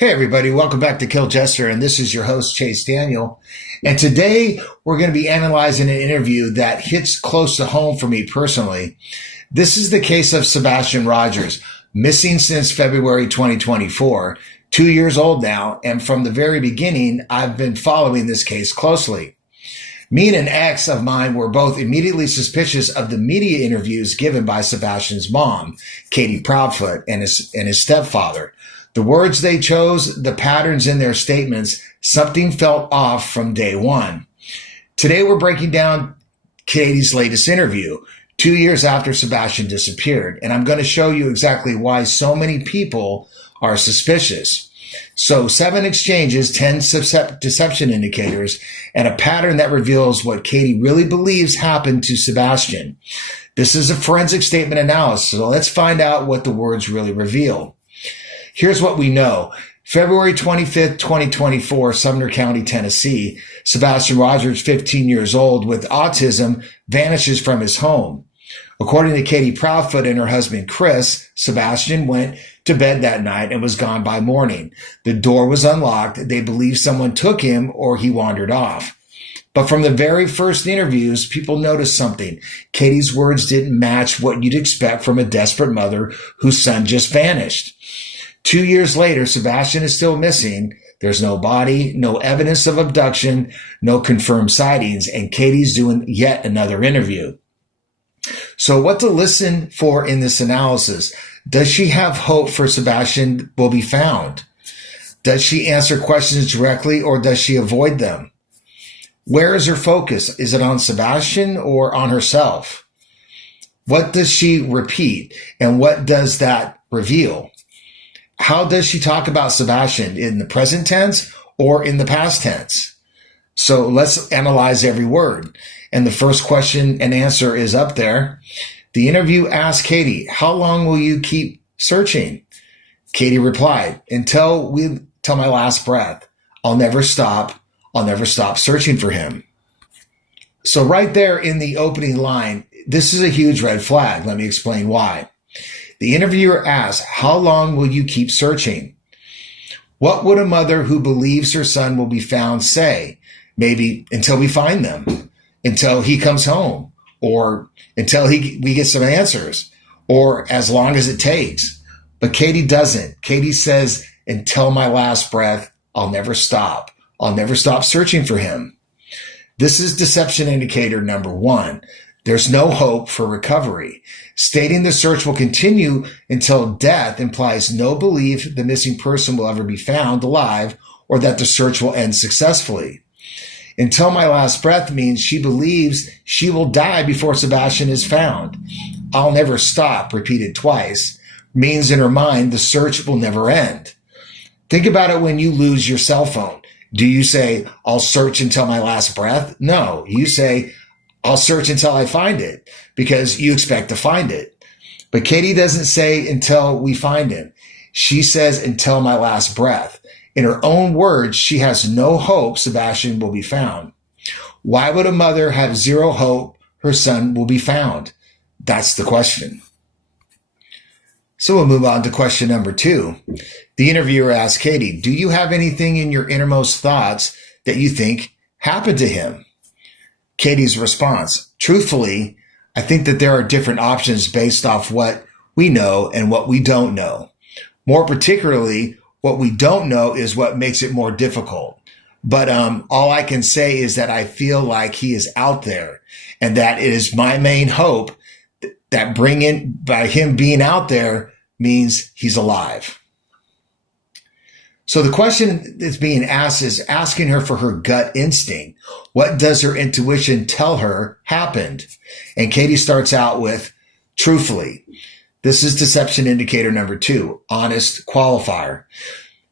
Hey everybody, welcome back to Kill Jester, and this is your host Chase Daniel. And today we're going to be analyzing an interview that hits close to home for me personally. This is the case of Sebastian Rogers, missing since February 2024, 2 years old now, and from the very beginning I've been following this case closely. Me and an ex of mine were both immediately suspicious of the media interviews given by Sebastian's mom, Katie Proudfoot, and his stepfather. The words they chose, the patterns in their statements, something felt off from day one. Today we're breaking down Katie's latest interview, 2 years after Sebastian disappeared, and I'm going to show you exactly why so many people are suspicious. So 7 exchanges, 10 deception indicators, and a pattern that reveals what Katie really believes happened to Sebastian. This is a forensic statement analysis, so let's find out what the words really reveal. Here's what we know. February 25th, 2024, Sumner County, Tennessee. Sebastian Rogers, 15 years old, with autism, vanishes from his home. According to Katie Proudfoot and her husband, Chris, Sebastian went to bed that night and was gone by morning. The door was unlocked. They believe someone took him or he wandered off. But from the very first interviews, people noticed something. Katie's words didn't match what you'd expect from a desperate mother whose son just vanished. 2 years later, Sebastian is still missing. There's no body, no evidence of abduction, no confirmed sightings, and Katie's doing yet another interview. So what to listen for in this analysis? Does she have hope for Sebastian will be found? Does she answer questions directly or does she avoid them? Where is her focus? Is it on Sebastian or on herself? What does she repeat and what does that reveal? How does she talk about Sebastian, in the present tense or in the past tense? So let's analyze every word. And the first question and answer is up there. The interview asked Katie, how long will you keep searching? Katie replied, until my last breath. I'll never stop searching for him. So right there in the opening line, this is a huge red flag. Let me explain why. The interviewer asks, how long will you keep searching? What would a mother who believes her son will be found say? Maybe until we find them, until he comes home, or until we get some answers, or as long as it takes. But Katie doesn't. Katie says, until my last breath, I'll never stop. I'll never stop searching for him. This is deception indicator number 1. There's no hope for recovery. Stating the search will continue until death implies no belief the missing person will ever be found alive or that the search will end successfully. Until my last breath means she believes she will die before Sebastian is found. I'll never stop, repeated twice, means in her mind the search will never end. Think about it when you lose your cell phone. Do you say, I'll search until my last breath? No, you say, I'll search until I find it because you expect to find it. But Katie doesn't say until we find him. She says until my last breath. In her own words, she has no hope Sebastian will be found. Why would a mother have zero hope her son will be found? That's the question. So we'll move on to question number 2. The interviewer asked Katie, do you have anything in your innermost thoughts that you think happened to him? Katie's response, truthfully, I think that there are different options based off what we know and what we don't know. More particularly, what we don't know is what makes it more difficult. But all I can say is that I feel like he is out there and that it is my main hope that by him being out there means he's alive. So the question that's being asked is asking her for her gut instinct. What does her intuition tell her happened? And Katie starts out with, truthfully. This is deception indicator number 2, honest qualifier.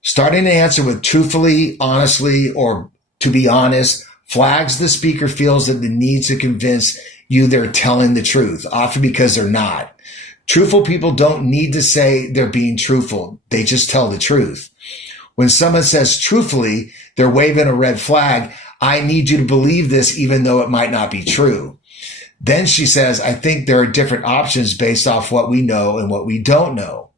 Starting an answer with truthfully, honestly, or to be honest flags the speaker feels that the need to convince you they're telling the truth, often because they're not. Truthful people don't need to say they're being truthful. They just tell the truth. When someone says truthfully, they're waving a red flag. I need you to believe this even though it might not be true. Then she says, I think there are different options based off what we know and what we don't know.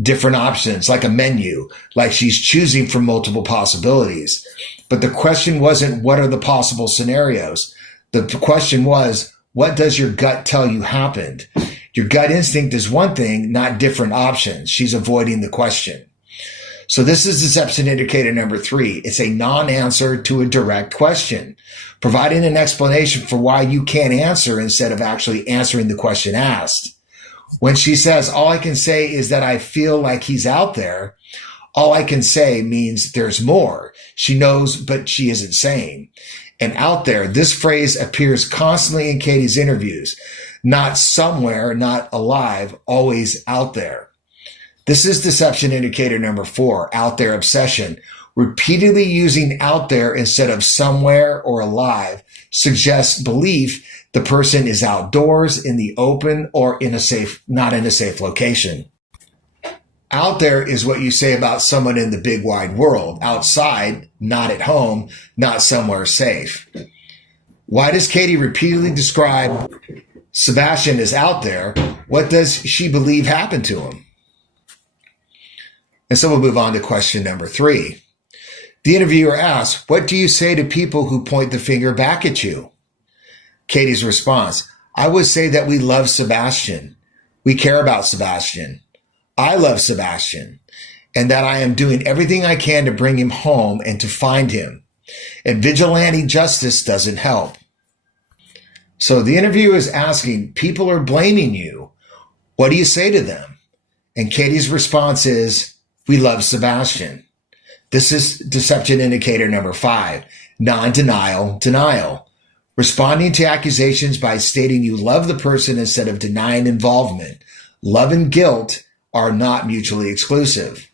different options, like a menu, like she's choosing from multiple possibilities. But the question wasn't, what are the possible scenarios? The question was, what does your gut tell you happened? Your gut instinct is one thing, not different options. She's avoiding the question. So this is deception indicator number 3. It's a non-answer to a direct question, providing an explanation for why you can't answer instead of actually answering the question asked. When she says, all I can say is that I feel like he's out there, all I can say means there's more. She knows, but she isn't saying. And out there, this phrase appears constantly in Katie's interviews. Not somewhere, not alive, always out there. This is deception indicator number 4, out there obsession. Repeatedly using out there instead of somewhere or alive suggests belief the person is outdoors, in the open, or not in a safe location. Out there is what you say about someone in the big wide world. Outside, not at home, not somewhere safe. Why does Katie repeatedly describe Sebastian as out there? What does she believe happened to him? And so we'll move on to question number 3. The interviewer asks, what do you say to people who point the finger back at you? Katie's response, I would say that we love Sebastian. We care about Sebastian. I love Sebastian, and that I am doing everything I can to bring him home and to find him. And vigilante justice doesn't help. So the interviewer is asking, people are blaming you. What do you say to them? And Katie's response is, we love Sebastian. This is deception indicator number 5, non-denial, denial. Responding to accusations by stating you love the person instead of denying involvement. Love and guilt are not mutually exclusive.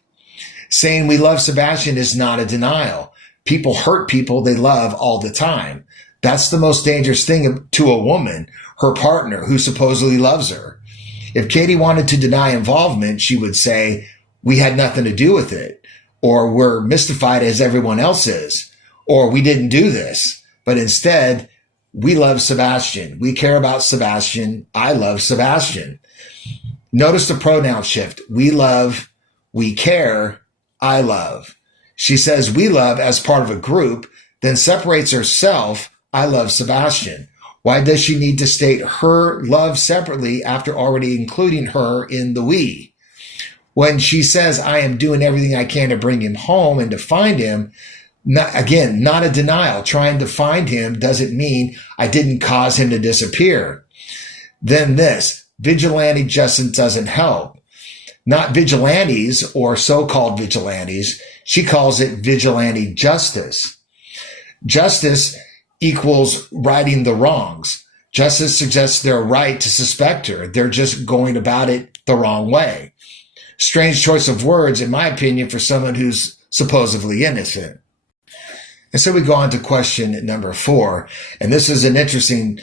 Saying we love Sebastian is not a denial. People hurt people they love all the time. That's the most dangerous thing to a woman, her partner who supposedly loves her. If Katie wanted to deny involvement, she would say, we had nothing to do with it, or we're mystified as everyone else is, or we didn't do this. But instead, we love Sebastian. We care about Sebastian. I love Sebastian. Notice the pronoun shift. We love, we care, I love. She says we love as part of a group, then separates herself, I love Sebastian. Why does she need to state her love separately after already including her in the we? When she says, I am doing everything I can to bring him home and to find him, not a denial. Trying to find him doesn't mean I didn't cause him to disappear. Then this, vigilante justice doesn't help. Not vigilantes or so-called vigilantes. She calls it vigilante justice. Justice equals righting the wrongs. Justice suggests they're right to suspect her. They're just going about it the wrong way. Strange choice of words, in my opinion, for someone who's supposedly innocent. And so we go on to question number 4. And this is an interesting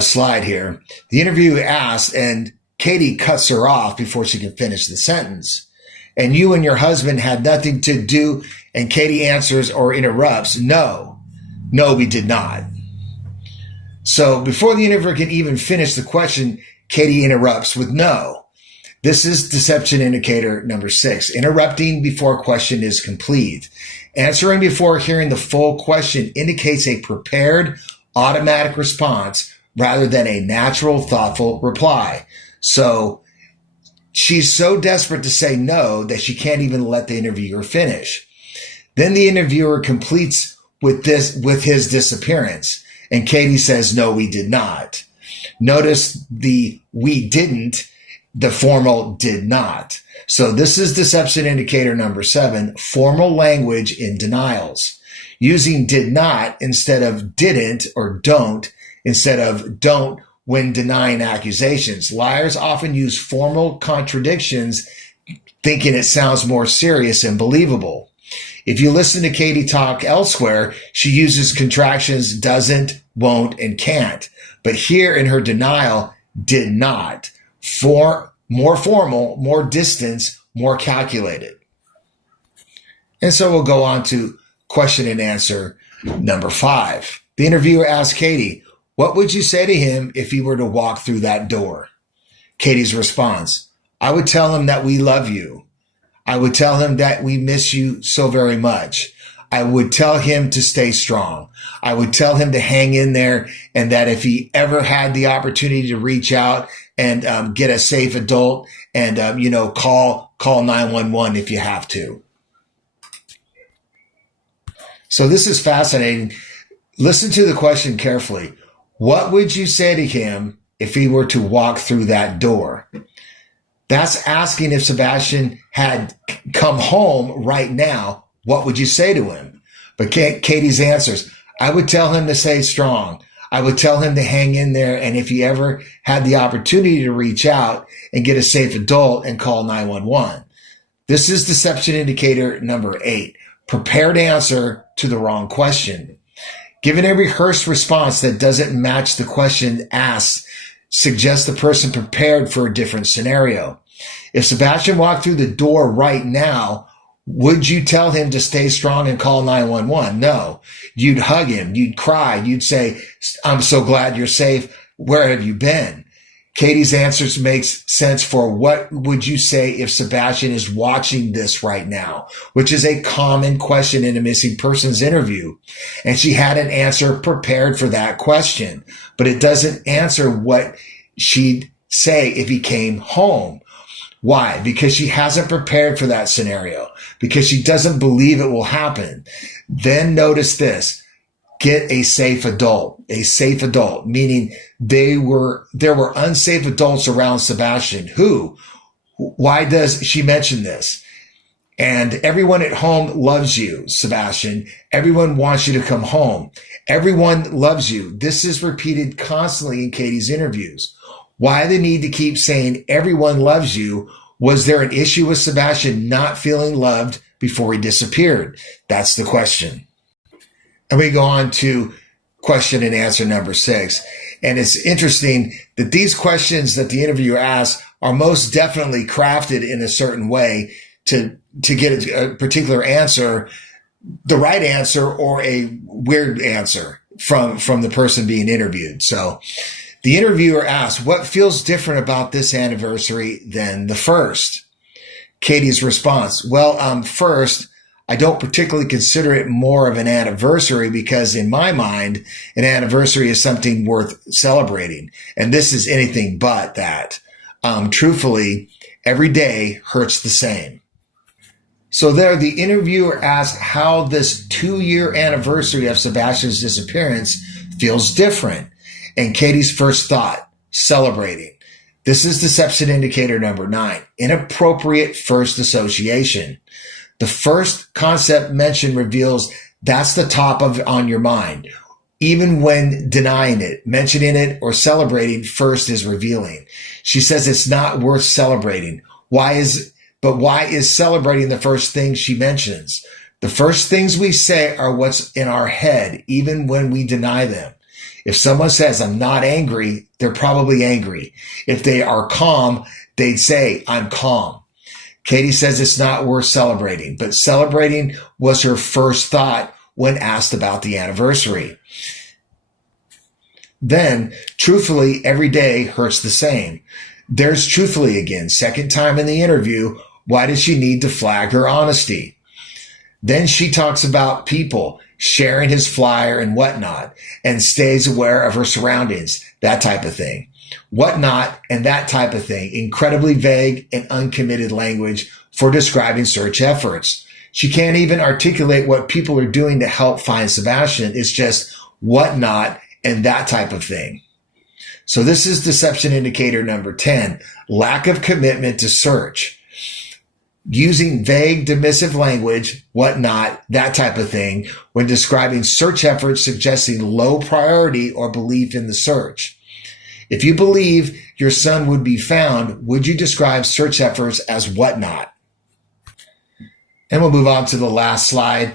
slide here. The interviewer asks, and Katie cuts her off before she can finish the sentence. And you and your husband had nothing to do, and Katie answers or interrupts, no, we did not. So before the interviewer can even finish the question, Katie interrupts with no. This is deception indicator number 6. Interrupting before question is complete. Answering before hearing the full question indicates a prepared, automatic response rather than a natural, thoughtful reply. So she's so desperate to say no that she can't even let the interviewer finish. Then the interviewer completes with his disappearance, and Katie says, no, we did not. Notice the we didn't, the formal did not. So this is deception indicator number 7, formal language in denials. Using did not instead of didn't or don't instead of don't when denying accusations. Liars often use formal contradictions thinking it sounds more serious and believable. If you listen to Katie talk elsewhere, she uses contractions doesn't, won't, and can't. But here in her denial, did not. More formal, more distance, more calculated. And so we'll go on to question and answer number 5. The interviewer asked Katie, what would you say to him if he were to walk through that door? Katie's response, I would tell him that we love you. I would tell him that we miss you so very much. I would tell him to stay strong. I would tell him to hang in there, and that if he ever had the opportunity to reach out and get a safe adult and, call 911 if you have to. So this is fascinating. Listen to the question carefully. What would you say to him if he were to walk through that door? That's asking if Sebastian had come home right now, what would you say to him? But Katie's answers, I would tell him to stay strong. I would tell him to hang in there. And if he ever had the opportunity to reach out and get a safe adult and call 911. This is deception indicator number 8. Prepared answer to the wrong question. Given a rehearsed response that doesn't match the question asked suggests the person prepared for a different scenario. If Sebastian walked through the door right now, would you tell him to stay strong and call 911? No. You'd hug him. You'd cry. You'd say, I'm so glad you're safe. Where have you been? Katie's answers makes sense for what would you say if Sebastian is watching this right now, which is a common question in a missing persons interview. And she had an answer prepared for that question, but it doesn't answer what she'd say if he came home. Why? Because she hasn't prepared for that scenario, because she doesn't believe it will happen. Then notice this. Get a safe adult, meaning there were unsafe adults around Sebastian. Who? Why does she mention this? And everyone at home loves you, Sebastian. Everyone wants you to come home. Everyone loves you. This is repeated constantly in Katie's interviews. Why the need to keep saying everyone loves you? Was there an issue with Sebastian not feeling loved before he disappeared? That's the question. And we go on to question and answer number 6. And it's interesting that these questions that the interviewer asks are most definitely crafted in a certain way to get a particular answer, the right answer or a weird answer from the person being interviewed. So the interviewer asks, what feels different about this anniversary than the first? Katie's response, well, first, I don't particularly consider it more of an anniversary because in my mind, an anniversary is something worth celebrating. And this is anything but that. Truthfully, every day hurts the same. So there, the interviewer asks how this 2-year anniversary of Sebastian's disappearance feels different. And Katie's first thought, celebrating. This is deception indicator number 9, inappropriate first association. The first concept mentioned reveals that's the top on your mind. Even when denying it, mentioning it, or celebrating first is revealing. She says it's not worth celebrating. Why is celebrating the first thing she mentions? The first things we say are what's in our head, even when we deny them. If someone says, I'm not angry, they're probably angry. If they are calm, they'd say, I'm calm. Katie says it's not worth celebrating, but celebrating was her first thought when asked about the anniversary. Then, truthfully, every day hurts the same. There's truthfully again, second time in the interview. Why does she need to flag her honesty? Then she talks about people, sharing his flyer and whatnot, and stays aware of her surroundings, that type of thing. Whatnot and that type of thing, incredibly vague and uncommitted language for describing search efforts. She can't even articulate what people are doing to help find Sebastian. It's just whatnot and that type of thing. So this is deception indicator number 10, lack of commitment to search. Using vague, dismissive language, whatnot, that type of thing, when describing search efforts suggesting low priority or belief in the search. If you believe your son would be found, would you describe search efforts as whatnot? And we'll move on to the last slide,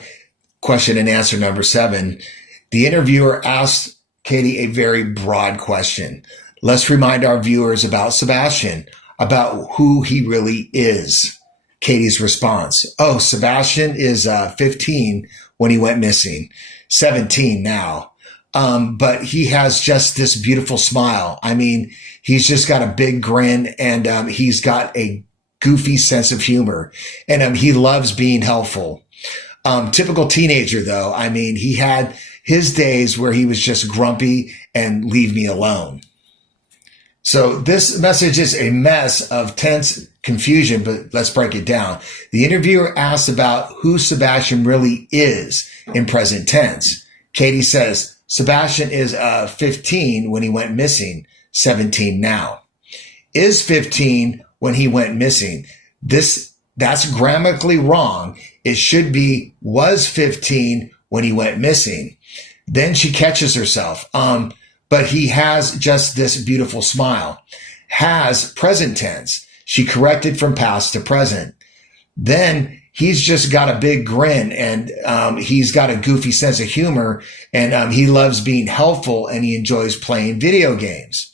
question and answer number 7. The interviewer asked Katie a very broad question. Let's remind our viewers about Sebastian, about who he really is. Katie's response, oh, Sebastian is 15 when he went missing, 17 now. But he has just this beautiful smile. I mean, he's just got a big grin and he's got a goofy sense of humor, and he loves being helpful. Typical teenager, though. I mean, he had his days where he was just grumpy and leave me alone. So this message is a mess of tense confusion, but let's break it down. The interviewer asked about who Sebastian really is in present tense. Katie says, Sebastian is 15 when he went missing, 17 now. Is 15 when he went missing. That's grammatically wrong. It should be was 15 when he went missing. Then she catches herself. But he has just this beautiful smile. Has present tense. She corrected from past to present. Then he's just got a big grin, and he's got a goofy sense of humor, and he loves being helpful, and he enjoys playing video games.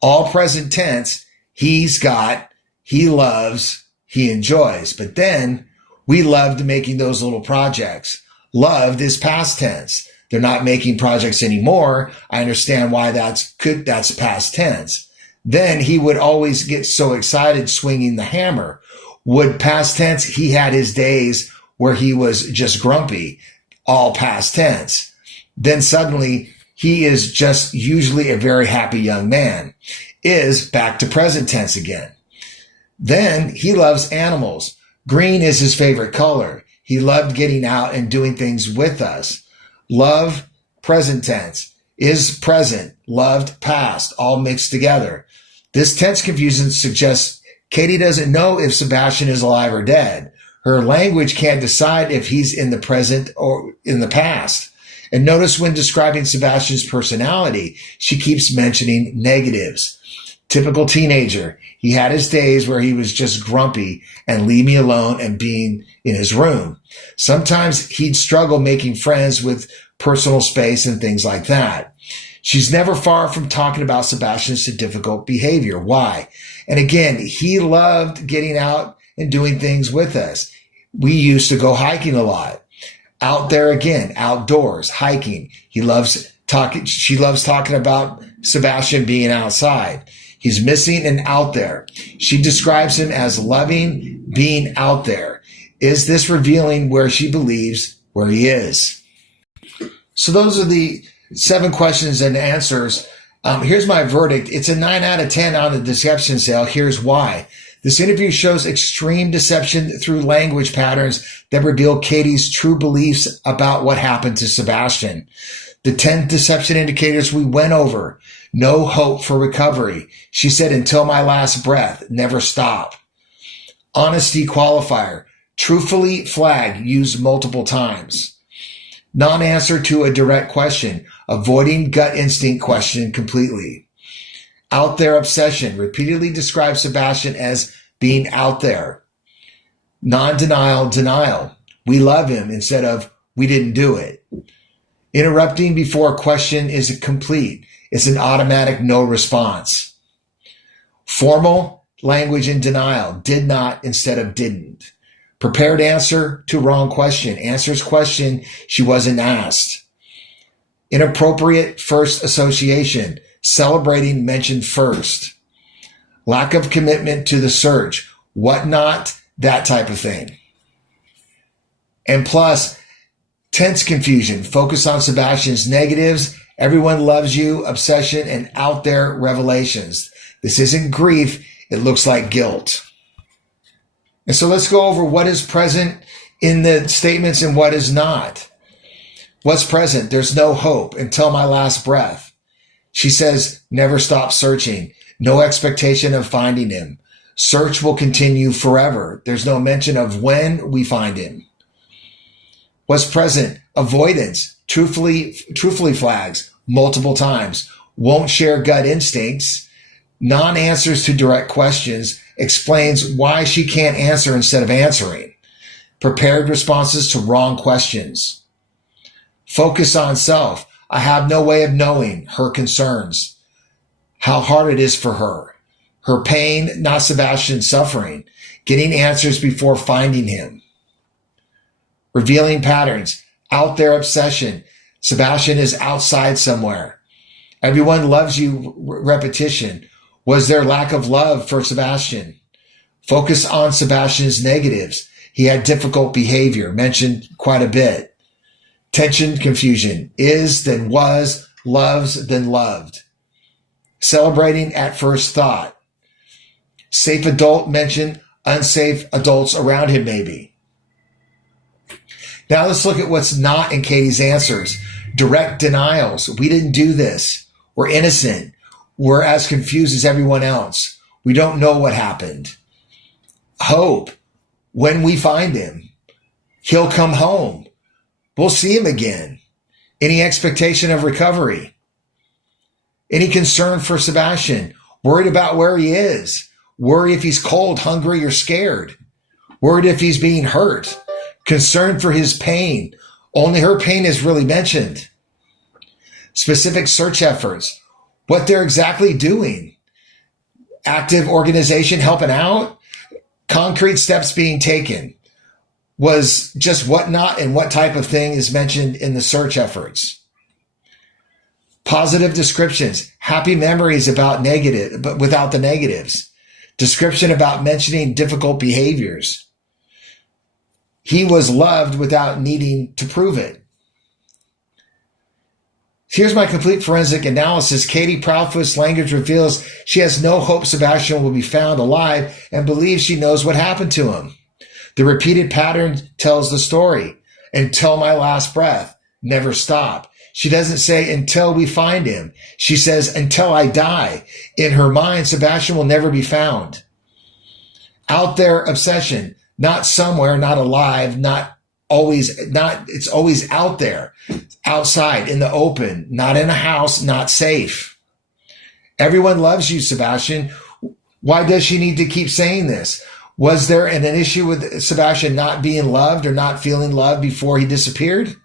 All present tense. He's got, he loves, he enjoys. But then we loved making those little projects. Loved is past tense. They're not making projects anymore. I understand why that's past tense. Then he would always get so excited swinging the hammer. Would past tense, he had his days where he was just grumpy, all past tense. Then suddenly he is just usually a very happy young man. Is back to present tense again. Then he loves animals. Green is his favorite color. He loved getting out and doing things with us. Love, present tense. Is present, loved, past, all mixed together. This tense confusion suggests Katie doesn't know if Sebastian is alive or dead. Her language can't decide if he's in the present or in the past. And notice when describing Sebastian's personality, she keeps mentioning negatives. Typical teenager. He had his days where he was just grumpy and leave me alone and being in his room. Sometimes he'd struggle making friends with personal space and things like that. She's never far from talking about Sebastian's difficult behavior. Why? And again, he loved getting out and doing things with us. We used to go hiking a lot. Out there again, outdoors, hiking. She loves talking about Sebastian being outside. He's missing and out there. She describes him as loving being out there. Is this revealing where she believes where he is? So those are the 7 questions and answers. Here's my verdict. It's a 9 out of 10 on the deception scale. Here's why. This interview shows extreme deception through language patterns that reveal Katie's true beliefs about what happened to Sebastian. The 10 deception indicators we went over. No hope for recovery. She said, until my last breath, never stop. Honesty qualifier. Truthfully flag used multiple times. Non-answer to a direct question. Avoiding gut instinct question completely. Out there obsession. Repeatedly describes Sebastian as being out there. Non-denial denial. We love him instead of we didn't do it. Interrupting before a question is complete. It's an automatic no response. Formal language in denial. Did not instead of didn't. Prepared answer to wrong question. Answers question she wasn't asked. Inappropriate first association. Celebrating mentioned first. Lack of commitment to the search. What not, that type of thing. And plus, tense confusion. Focus on Sebastian's negatives. Everyone loves you, obsession, and out there revelations. This isn't grief. It looks like guilt. And so let's go over what is present in the statements and what is not. What's present? There's no hope until my last breath. She says, never stop searching. No expectation of finding him. Search will continue forever. There's no mention of when we find him. What's present? Avoidance. Truthfully flags multiple times. Won't share gut instincts. Non-answers to direct questions. Explains why she can't answer instead of answering. Prepared responses to wrong questions. Focus on self. I have no way of knowing her concerns. How hard it is for her. Her pain, not Sebastian's suffering. Getting answers before finding him. Revealing patterns. Out there obsession. Sebastian is outside somewhere. Everyone loves you repetition. Was there lack of love for Sebastian? Focus on Sebastian's negatives. He had difficult behavior, mentioned quite a bit. Tension, confusion. Is, then was. Loves, then loved. Celebrating at first thought. Safe adult, mentioned. Unsafe adults around him, maybe. Now let's look at what's not in Katie's answers. Direct denials. We didn't do this. We're innocent. We're as confused as everyone else. We don't know what happened. Hope. When we find him, he'll come home. We'll see him again. Any expectation of recovery? Any concern for Sebastian? Worried about where he is? Worried if he's cold, hungry, or scared? Worried if he's being hurt? Concerned for his pain? Only her pain is really mentioned. Specific search efforts. What they're exactly doing. Active organization helping out. Concrete steps being taken. Was just what not and what type of thing is mentioned in the search efforts. Positive descriptions. Happy memories about negative, but without the negatives. Description about mentioning difficult behaviors. He was loved without needing to prove it. Here's my complete forensic analysis. Katie Proudfoot's language reveals she has no hope Sebastian will be found alive and believes she knows what happened to him. The repeated pattern tells the story. Until my last breath. Never stop. She doesn't say until we find him. She says until I die. In her mind, Sebastian will never be found. Out there obsession. Not somewhere, not alive, it's always out there. Outside, in the open, not in a house, not safe. Everyone loves you, Sebastian. Why does she need to keep saying this? Was there an issue with Sebastian not being loved or not feeling loved before he disappeared?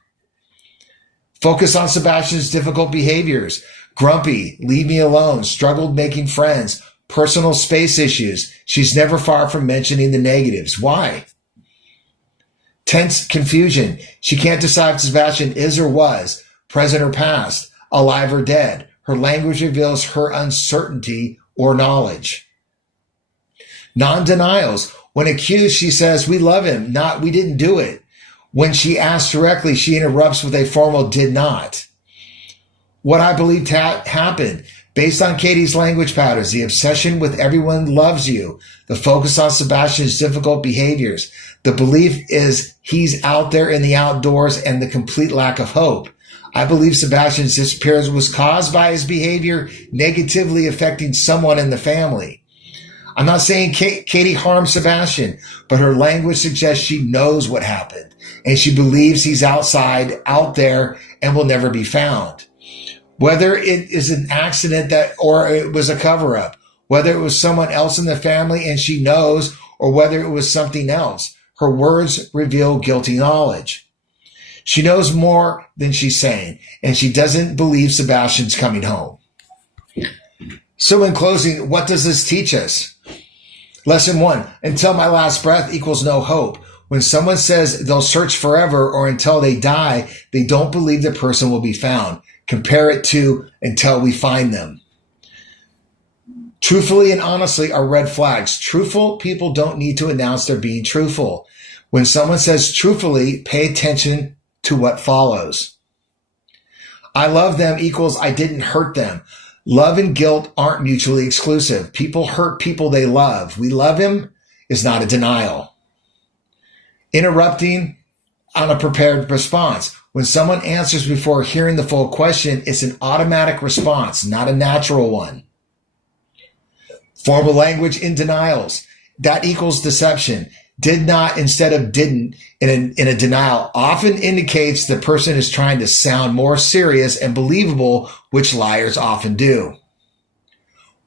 Focus on Sebastian's difficult behaviors. Grumpy, leave me alone, struggled making friends, personal space issues. She's never far from mentioning the negatives. Why? Tense confusion. She can't decide if Sebastian is or was, present or past, alive or dead. Her language reveals her uncertainty or knowledge. Non-denials. When accused, she says, we love him, not we didn't do it. When she asks directly, she interrupts with a formal did not. What I believed happened. Based on Katie's language patterns, the obsession with everyone loves you, the focus on Sebastian's difficult behaviors, the belief is he's out there in the outdoors, and the complete lack of hope. I believe Sebastian's disappearance was caused by his behavior negatively affecting someone in the family. I'm not saying Katie harmed Sebastian, but her language suggests she knows what happened, and she believes he's out there, and will never be found. Whether it is an accident or it was a cover-up, whether it was someone else in the family and she knows, or whether it was something else, her words reveal guilty knowledge. She knows more than she's saying, and she doesn't believe Sebastian's coming home. So in closing, what does this teach us? Lesson 1, until my last breath equals no hope. When someone says they'll search forever or until they die, they don't believe the person will be found. Compare it to until we find them. Truthfully and honestly are red flags. Truthful people don't need to announce they're being truthful. When someone says truthfully, pay attention to what follows. I love them equals I didn't hurt them. Love and guilt aren't mutually exclusive. People hurt people they love. We love him is not a denial. Interrupting on a prepared response. When someone answers before hearing the full question, it's an automatic response, not a natural one. Formal language in denials. That equals deception. Did not instead of didn't in a denial often indicates the person is trying to sound more serious and believable, which liars often do.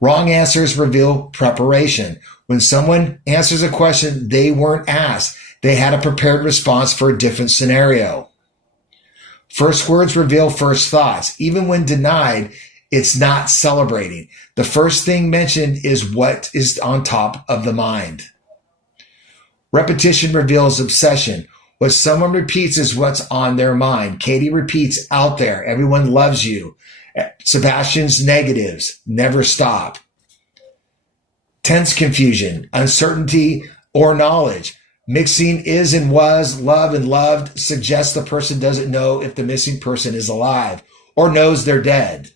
Wrong answers reveal preparation. When someone answers a question they weren't asked, they had a prepared response for a different scenario. First words reveal first thoughts. Even when denied, it's not celebrating. The first thing mentioned is what is on top of the mind. Repetition reveals obsession. What someone repeats is what's on their mind. Katie repeats out there. Everyone loves you. Sebastian's negatives never stop. tense confusion, uncertainty, or knowledge. Mixing is and was, love and loved suggests the person doesn't know if the missing person is alive or knows they're dead.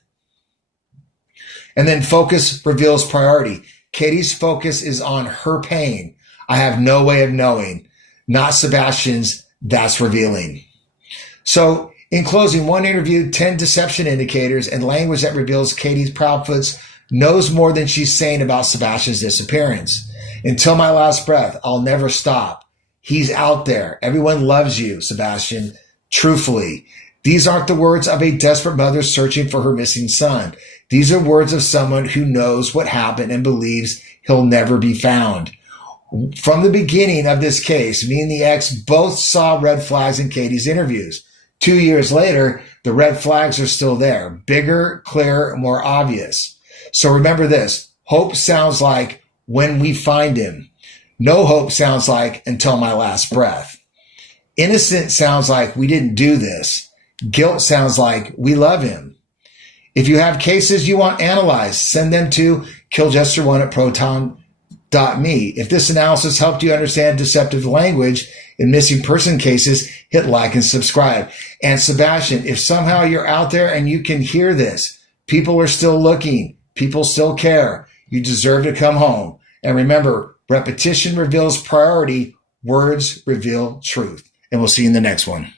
And then focus reveals priority. Katie's focus is on her pain. I have no way of knowing, not Sebastian's. That's revealing. So in closing, one interview, 10 deception indicators and language that reveals Katie Proudfoot's knows more than she's saying about Sebastian's disappearance. Until my last breath, I'll never stop. He's out there. Everyone loves you, Sebastian. Truthfully. These aren't the words of a desperate mother searching for her missing son. These are words of someone who knows what happened and believes he'll never be found. From the beginning of this case, me and the ex both saw red flags in Katie's interviews. 2 years later, the red flags are still there. Bigger, clearer, more obvious. So remember this. Hope sounds like when we find him. No hope sounds like until my last breath. Innocent sounds like we didn't do this. Guilt sounds like we love him. If you have cases you want analyzed, send them to killjester1@proton.me. If this analysis helped you understand deceptive language in missing person cases, hit like and subscribe. And Sebastian, if somehow you're out there and you can hear this, people are still looking. People still care. You deserve to come home. And remember, repetition reveals priority. Words reveal truth. And we'll see you in the next one.